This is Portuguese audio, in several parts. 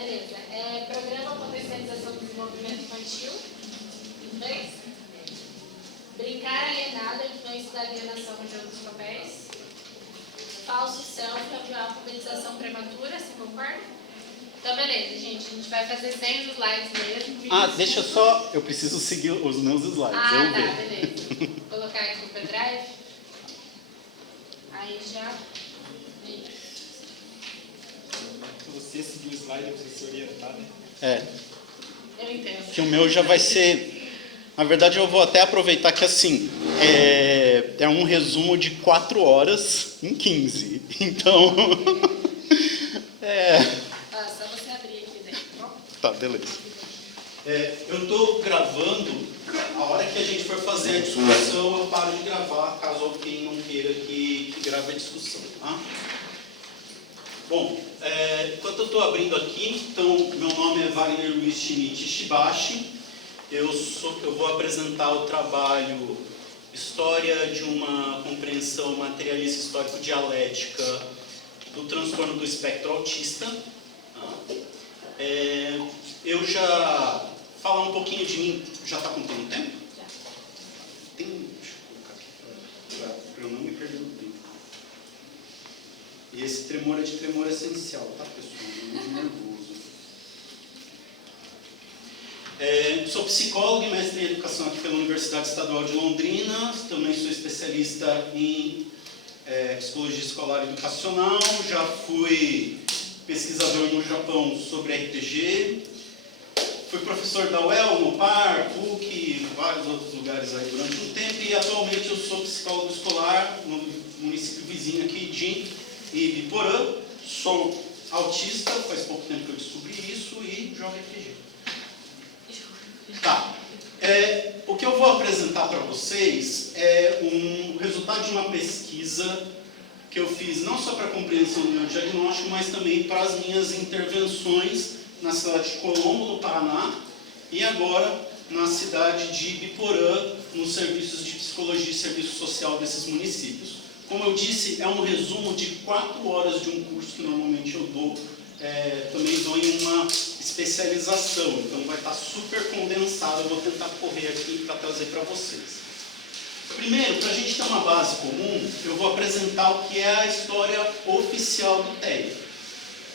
Beleza. Programa Potencialização do Desenvolvimento Infantil. Inglês. Brincar alienado, influência da alienação no jogo dos papéis. Falso self, alfabetização prematura, você concorda? Então, beleza, gente. A gente vai fazer sem os slides mesmo. Deixa só... Eu preciso seguir os meus slides. Beleza. Vou colocar aqui no pendrive. Aí já... Se você seguir o slide, você se orientar, né? Eu entendo. Que o meu já vai ser... Na verdade, eu vou até aproveitar que, assim, é um resumo de 4 horas em 15. Então... Só você abrir aqui dentro, bom? Tá, beleza. Eu estou gravando, a hora que a gente for fazer a discussão, eu paro de gravar, caso alguém não queira que grave a discussão, tá? Bom, enquanto eu estou abrindo aqui, então, meu nome é Wagner Luiz Shinichi Shibashi. Eu vou apresentar o trabalho História de uma Compreensão Materialista Histórico-Dialética do Transtorno do Espectro Autista. Eu já... Falar um pouquinho de mim, já está contando tempo? Já. Deixa eu colocar aqui para eu não me perder no tempo. E esse tremor é de tremor essencial, tá, pessoal? Não é nervoso. Sou psicólogo e mestre em educação aqui pela Universidade Estadual de Londrina. Também sou especialista em psicologia escolar e educacional. Já fui pesquisador no Japão sobre RPG. Fui professor da UEL, no PAR, PUC e vários outros lugares aí durante um tempo. E atualmente eu sou psicólogo escolar no município vizinho aqui de Ibiporã. Sou autista, faz pouco tempo que eu descobri isso, e jogo RPG. Tá. O que eu vou apresentar para vocês é um resultado de uma pesquisa que eu fiz não só para a compreensão do meu diagnóstico, mas também para as minhas intervenções na cidade de Colombo, no Paraná, e agora na cidade de Ibiporã, nos serviços de psicologia e serviço social desses municípios. Como eu disse, é um resumo de 4 horas de um curso que normalmente eu dou, também dou em uma especialização, então vai estar super condensado. Eu vou tentar correr aqui para trazer para vocês. Primeiro, para a gente ter uma base comum, eu vou apresentar o que é a história oficial do TEI.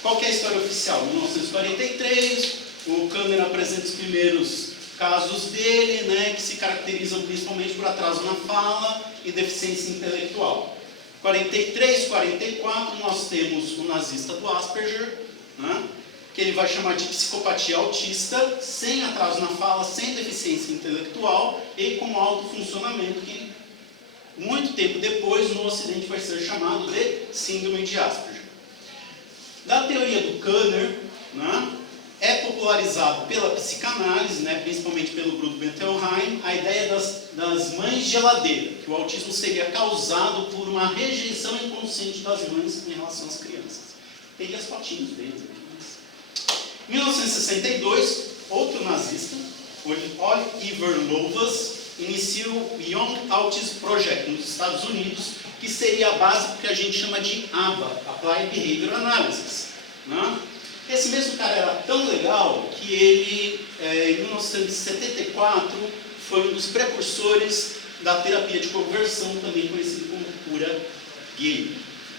Qual que é a história oficial? Em 1943, o Kanner apresenta os primeiros casos dele, né, que se caracterizam principalmente por atraso na fala e deficiência intelectual. 43, 44, nós temos o nazista do Asperger, né, que ele vai chamar de psicopatia autista, sem atraso na fala, sem deficiência intelectual e com alto funcionamento, que muito tempo depois no Ocidente vai ser chamado de síndrome de Asperger. Da teoria do Kanner, né, é popularizado pela psicanálise, né, principalmente pelo Bruno Bettelheim, a ideia das mães de geladeira, que o autismo seria causado por uma rejeição inconsciente das mães em relação às crianças. Tem as fotinhos deles aqui. Em 1962, outro nazista, Oliver Lovas, inicia o Young Autism Project nos Estados Unidos, que seria a base do que a gente chama de ABA, Applied Behavior Analysis, né? Esse mesmo cara era tão legal que ele, em 1974, foi um dos precursores da terapia de conversão, também conhecido como cura gay.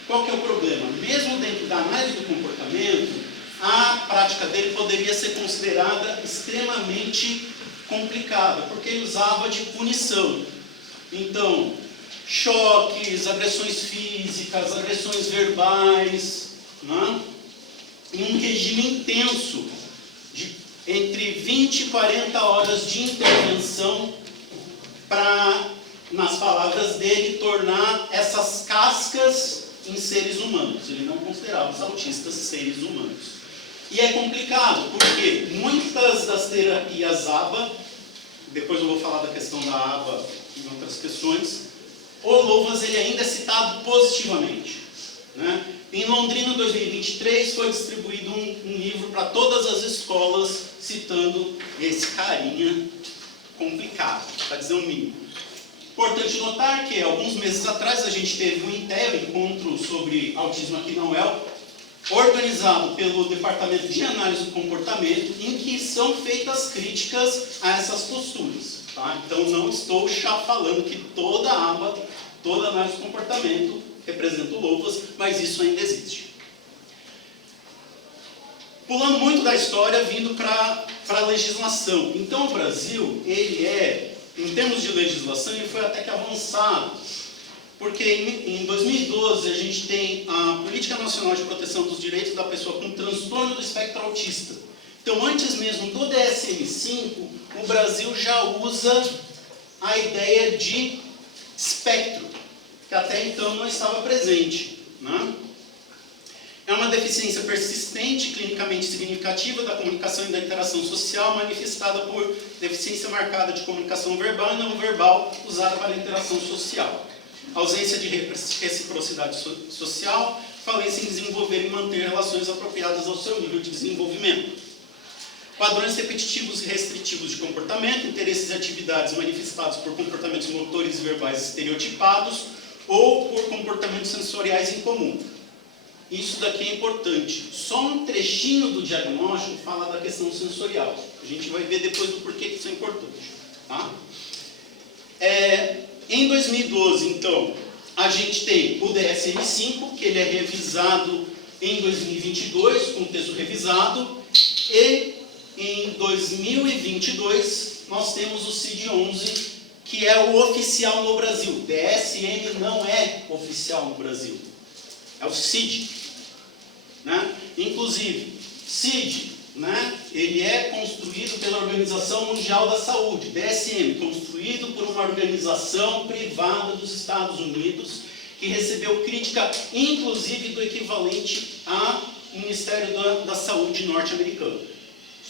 Qual que é o problema? Mesmo dentro da análise do comportamento, a prática dele poderia ser considerada extremamente complicada, porque ele usava de punição. Então, choques, agressões físicas, agressões verbais, né? Em um regime intenso, de entre 20 e 40 horas de intervenção para, nas palavras dele, tornar essas cascas em seres humanos. Ele não considerava os autistas seres humanos. E é complicado, porque muitas das terapias ABA, depois eu vou falar da questão da ABA e outras questões, o Lovas ele ainda é citado positivamente, né? Em Londrina, 2023, foi distribuído um livro para todas as escolas, citando esse carinha complicado, para dizer o mínimo. Importante notar que, alguns meses atrás, a gente teve um encontro sobre autismo aqui na UEL, organizado pelo Departamento de Análise do Comportamento, em que são feitas críticas a essas posturas. Tá? Então, não estou falando que toda aba, toda análise do comportamento representa o LOPAS, mas isso ainda existe. Pulando muito da história, vindo para a legislação. Então, o Brasil, ele em termos de legislação, ele foi até que avançado. Porque em 2012 a gente tem a Política Nacional de Proteção dos Direitos da Pessoa com Transtorno do Espectro Autista. Então, antes mesmo do DSM-5, o Brasil já usa a ideia de espectro, que até então não estava presente. Né? É uma deficiência persistente, clinicamente significativa da comunicação e da interação social, manifestada por deficiência marcada de comunicação verbal e não verbal, usada para a interação social. Ausência de reciprocidade social, falência em desenvolver e manter relações apropriadas ao seu nível de desenvolvimento. Padrões repetitivos e restritivos de comportamento, interesses e atividades manifestados por comportamentos motores e verbais estereotipados ou por comportamentos sensoriais em comum. Isso daqui é importante. Só um trechinho do diagnóstico fala da questão sensorial. A gente vai ver depois do porquê que isso é importante. Tá? Em 2012, então, a gente tem o DSM-5, que ele é revisado em 2022, com texto revisado, e em 2022 nós temos o CID-11, que é o oficial no Brasil. DSM não é oficial no Brasil, é o CID. Né? Inclusive, CID, né, ele é construído pela Organização Mundial da Saúde, DSM, construído por uma organização privada dos Estados Unidos, que recebeu crítica, inclusive, do equivalente ao Ministério da Saúde norte-americano.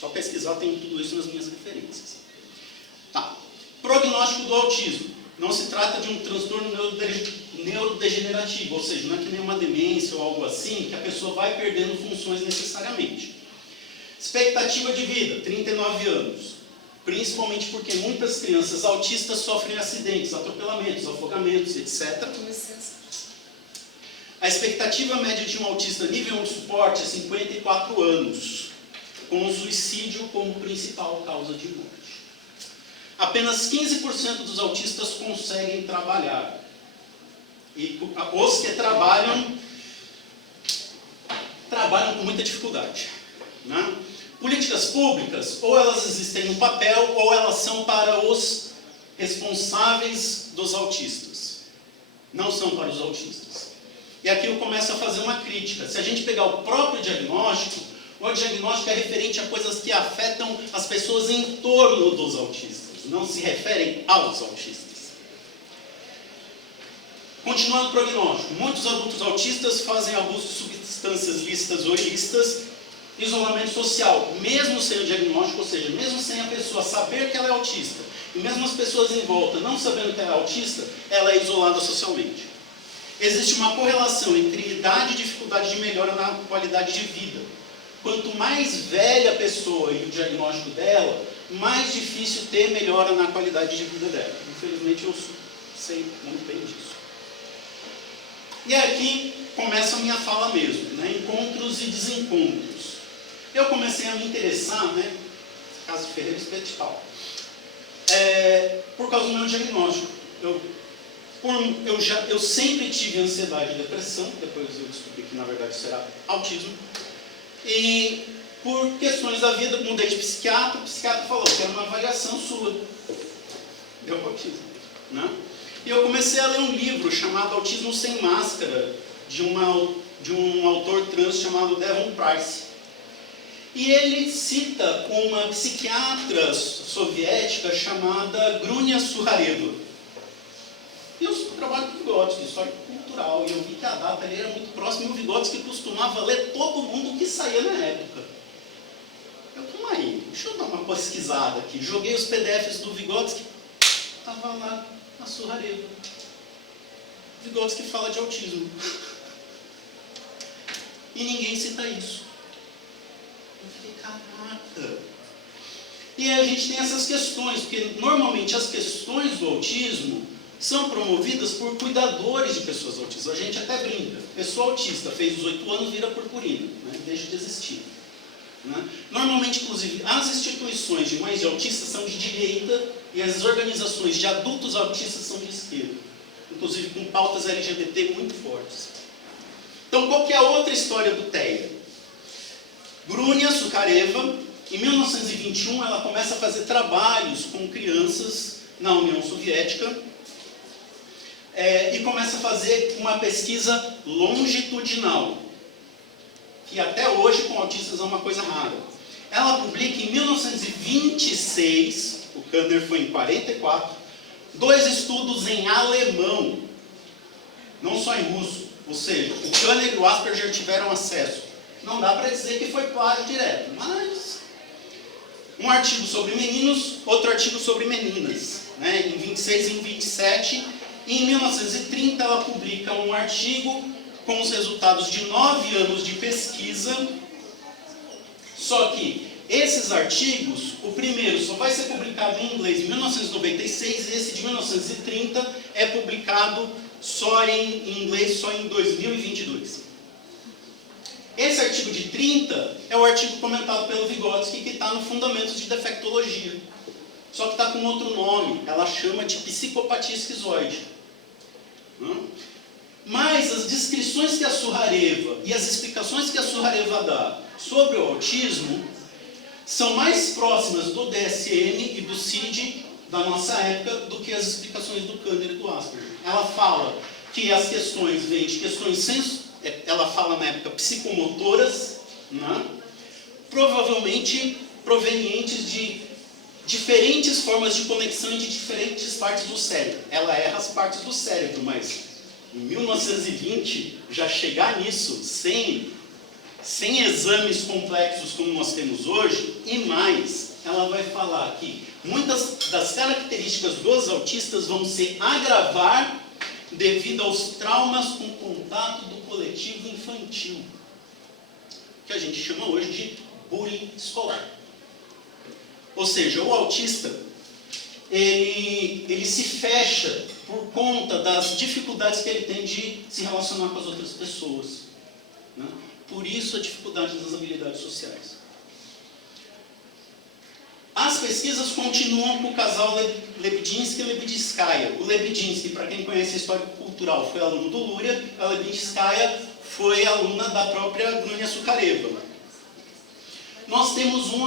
Só pesquisar, tem tudo isso nas minhas referências. Tá. Prognóstico do autismo. Não se trata de um transtorno neurodegenerativo, ou seja, não é que nem uma demência ou algo assim, que a pessoa vai perdendo funções necessariamente. Expectativa de vida, 39 anos. Principalmente porque muitas crianças autistas sofrem acidentes, atropelamentos, afogamentos, etc. A expectativa média de um autista nível 1 de suporte é 54 anos, com o suicídio como principal causa de morte. Apenas 15% dos autistas conseguem trabalhar. E os que trabalham com muita dificuldade. Né? Políticas públicas, ou elas existem no papel, ou elas são para os responsáveis dos autistas. Não são para os autistas. E aqui eu começo a fazer uma crítica. Se a gente pegar o próprio diagnóstico, o diagnóstico é referente a coisas que afetam as pessoas em torno dos autistas. Não se referem aos autistas. Continuando o prognóstico. Muitos adultos autistas fazem abuso de substâncias lícitas ou ilícitas, isolamento social, mesmo sem o diagnóstico, ou seja, mesmo sem a pessoa saber que ela é autista, e mesmo as pessoas em volta não sabendo que ela é autista, ela é isolada socialmente. Existe uma correlação entre idade e dificuldade de melhora na qualidade de vida. Quanto mais velha a pessoa e o diagnóstico dela, mais difícil ter melhora na qualidade de vida dela. Infelizmente eu sei muito bem disso. E aqui começa a minha fala mesmo, né? Encontros e desencontros. Eu comecei a me interessar, né? Caso de Ferreira Espetital, por causa do meu diagnóstico. Eu sempre tive ansiedade e depressão, depois eu descobri que na verdade isso era autismo. E por questões da vida, mudei de psiquiatra, o psiquiatra falou que era uma avaliação sua. Deu autismo. Né? E eu comecei a ler um livro chamado Autismo Sem Máscara, de um autor trans chamado Devon Price. E ele cita uma psiquiatra soviética chamada Grunia Suharedova. E eu trabalho com Vygotsky, história cultural, e eu vi que a data ali era muito próxima, e o Vygotsky costumava ler todo mundo que saía na época. Eu, calma aí, deixa eu dar uma pesquisada aqui. Joguei os PDFs do Vygotsky, estava lá a Suharedova. Vygotsky fala de autismo. E ninguém cita isso. Eu fiquei, caraca. E aí a gente tem essas questões, porque normalmente as questões do autismo são promovidas por cuidadores de pessoas autistas. A gente até brinca. Pessoa autista fez 18 anos, vira purpurina, né? Deixa de existir. Né? Normalmente, inclusive, as instituições de mães de autistas são de direita e as organizações de adultos autistas são de esquerda. Inclusive com pautas LGBT muito fortes. Então, qual que é a outra história do TEA? Grunia Sukareva, em 1921, ela começa a fazer trabalhos com crianças na União Soviética e começa a fazer uma pesquisa longitudinal, que até hoje com autistas é uma coisa rara. Ela publica em 1926, o Kanner foi em 44, 2 estudos em alemão, não só em russo. Ou seja, o Kanner e o Asperger tiveram acesso. Não dá para dizer que foi plágio direto, mas um artigo sobre meninos, outro artigo sobre meninas, né, em 26 e em 27. E em 1930 ela publica um artigo com os resultados de 9 anos de pesquisa. Só que esses artigos, o primeiro só vai ser publicado em inglês em 1996 e esse de 1930 é publicado só em inglês só em 2022. Esse artigo de 30 é o artigo comentado pelo Vygotsky, que está no Fundamentos de Defectologia. Só que está com outro nome, ela chama de psicopatia esquizoide. Mas as descrições que a Suhareva e as explicações que a Suhareva dá sobre o autismo são mais próximas do DSM e do CID da nossa época do que as explicações do Kanner e do Asperger. Ela fala que as questões vêm de questões ela fala na época psicomotoras, né? Provavelmente provenientes de diferentes formas de conexão e de diferentes partes do cérebro. Ela erra as partes do cérebro, mas em 1920 já chegar nisso sem exames complexos como nós temos hoje, e mais, ela vai falar que muitas das características dos autistas vão se agravar devido aos traumas com contato do coletivo infantil, que a gente chama hoje de bullying escolar. Ou seja, o autista, ele se fecha por conta das dificuldades que ele tem de se relacionar com as outras pessoas, né? Por isso a dificuldade das habilidades sociais. As pesquisas continuam com o casal Lebedinsky e Lebedinskaya. O Lebedinsky, para quem conhece a história cultural, foi aluno do Luria, a Lebedinskaya foi aluna da própria Grunia Sukareva. Nós temos um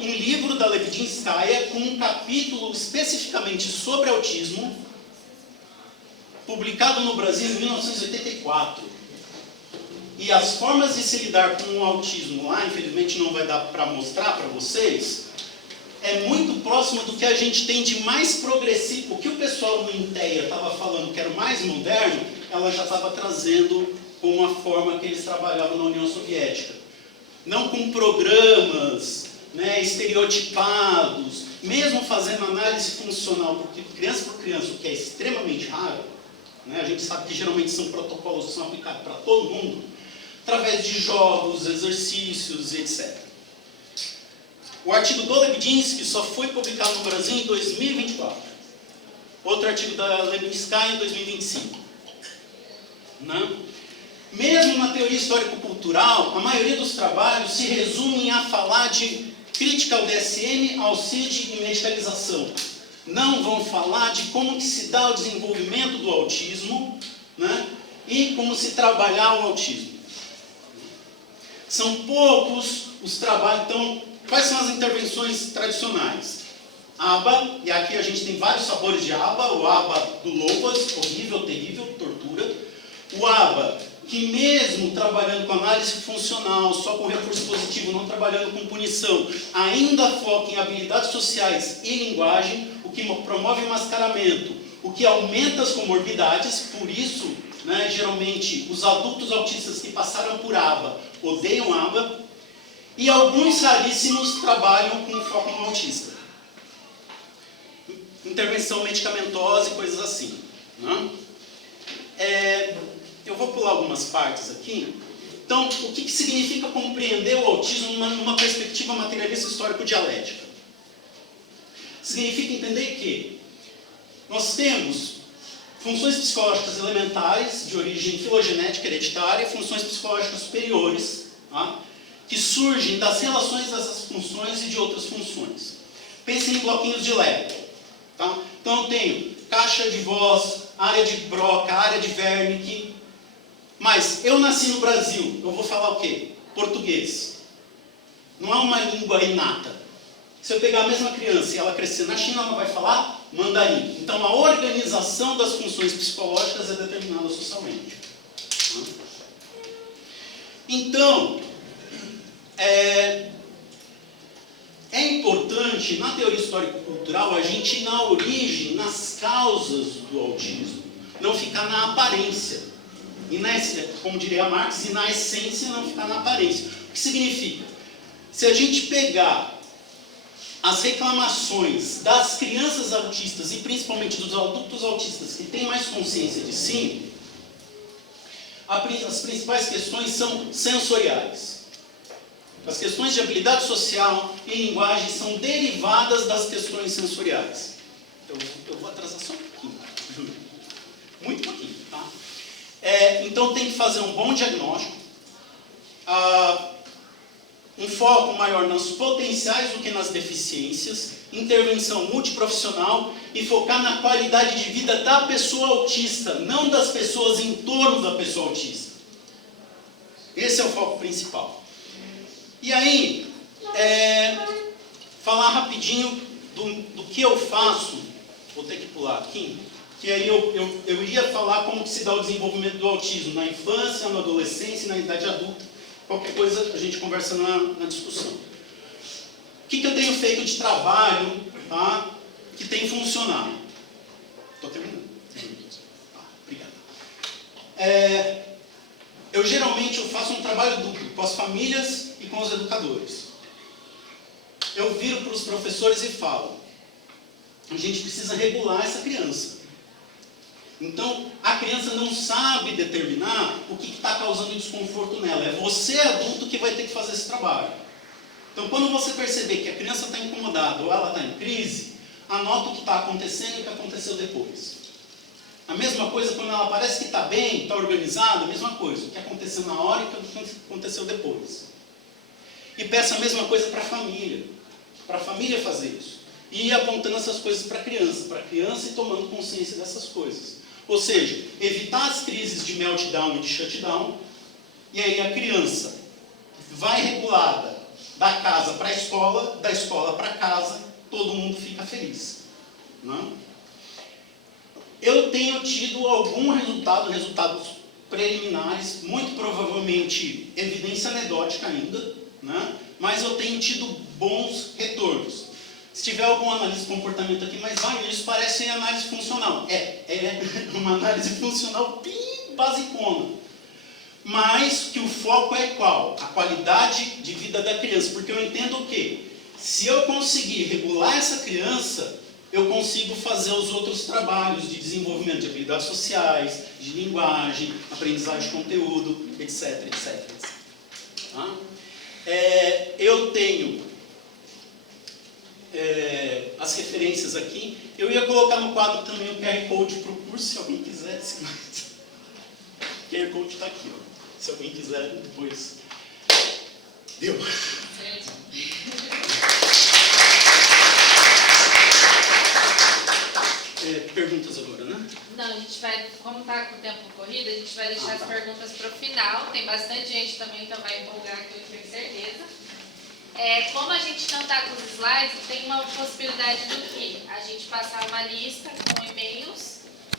livro da Lebedinskaya com um capítulo especificamente sobre autismo, publicado no Brasil em 1984. E as formas de se lidar com o autismo lá, infelizmente não vai dar para mostrar para vocês, é muito próximo do que a gente tem de mais progressivo. O que o pessoal no INTEA estava falando que era o mais moderno, ela já estava trazendo com uma forma que eles trabalhavam na União Soviética. Não com programas, né, estereotipados, mesmo fazendo análise funcional por criança, o que é extremamente raro, né, a gente sabe que geralmente são protocolos que são aplicados para todo mundo, através de jogos, exercícios, etc. O artigo do Lebedinsky só foi publicado no Brasil em 2024. Outro artigo da Lebedinskaya em 2025. Né? Mesmo na teoria histórico-cultural, a maioria dos trabalhos se resumem a falar de crítica ao DSM, ao CID e medicalização. Não vão falar de como que se dá o desenvolvimento do autismo, né? E como se trabalhar o autismo. São poucos os trabalhos. Então, quais são as intervenções tradicionais? ABA, e aqui a gente tem vários sabores de ABA. O ABA do Lopas, horrível, terrível, tortura. O ABA, que mesmo trabalhando com análise funcional, só com recurso positivo, não trabalhando com punição, ainda foca em habilidades sociais e linguagem, o que promove o mascaramento, o que aumenta as comorbidades. Por isso, né, geralmente, os adultos autistas que passaram por ABA odeiam ABA, e alguns raríssimos trabalham com foco no autista. Intervenção medicamentosa e coisas assim. Né? Eu vou pular algumas partes aqui. Então, o que significa compreender o autismo numa perspectiva materialista histórico-dialética? Significa entender que nós temos funções psicológicas elementares, de origem filogenética hereditária, e funções psicológicas superiores, tá? Que surgem das relações dessas funções e de outras funções. Pensem em bloquinhos de Lego. Tá? Então eu tenho caixa de voz, área de Broca, área de Wernicke. Mas eu nasci no Brasil, eu vou falar o quê? Português. Não é uma língua inata. Se eu pegar a mesma criança e ela crescer na China, ela vai falar mandarim. Então a organização das funções psicológicas é determinada socialmente. Então, é importante, na teoria histórico-cultural, a gente ir na origem, nas causas do autismo. Não ficar na aparência. E como diria Marx, e na essência não ficar na aparência. O que significa? Se a gente pegar as reclamações das crianças autistas e principalmente dos adultos autistas que têm mais consciência de si, as principais questões são sensoriais. As questões de habilidade social e linguagem são derivadas das questões sensoriais. Eu vou atrasar só um pouquinho, juro. Muito pouquinho, tá? Então tem que fazer um bom diagnóstico, um foco maior nos potenciais do que nas deficiências, intervenção multiprofissional e focar na qualidade de vida da pessoa autista, não das pessoas em torno da pessoa autista. Esse é o foco principal. E aí, falar rapidinho do que eu faço, vou ter que pular aqui, que aí eu iria falar como que se dá o desenvolvimento do autismo na infância, na adolescência e na idade adulta. Qualquer coisa a gente conversa na discussão. O que eu tenho feito de trabalho, tá, que tem funcionado? Estou terminando. Obrigado. Eu geralmente faço um trabalho duplo com as famílias e com os educadores. Eu viro para os professores e falo: a gente precisa regular essa criança. Então, a criança não sabe determinar o que está causando desconforto nela. É você, adulto, que vai ter que fazer esse trabalho. Então, quando você perceber que a criança está incomodada ou ela está em crise, anota o que está acontecendo e o que aconteceu depois. A mesma coisa quando ela parece que está bem, está organizada, a mesma coisa. O que aconteceu na hora e o que aconteceu depois. E peça a mesma coisa para a família fazer isso. E ir apontando essas coisas para a criança e tomando consciência dessas coisas. Ou seja, evitar as crises de meltdown e de shutdown, e aí a criança vai regulada da casa para a escola, da escola para casa, todo mundo fica feliz. Não? Eu tenho tido resultados preliminares, muito provavelmente evidência anedótica ainda, né? Mas eu tenho tido bons retornos. Se tiver algum analista de comportamento aqui, mas isso parece análise funcional. É uma análise funcional bem basicona. Mas que o foco é qual? A qualidade de vida da criança. Porque eu entendo que se eu conseguir regular essa criança, eu consigo fazer os outros trabalhos de desenvolvimento de habilidades sociais, de linguagem, aprendizagem de conteúdo, etc, etc, etc. Tá? Eu tenho as referências aqui. Eu ia colocar no quadro também o QR Code para o curso, se alguém quisesse. O QR Code está aqui, ó. Se alguém quiser, depois. Deu. Perguntas agora, né? Não, a gente vai, como está com o tempo corrido, a gente vai deixar as perguntas para o final. Tem bastante gente também, então vai empolgar aqui, eu tenho certeza. Como a gente não está com os slides, tem uma possibilidade do que? A gente passar uma lista com e-mails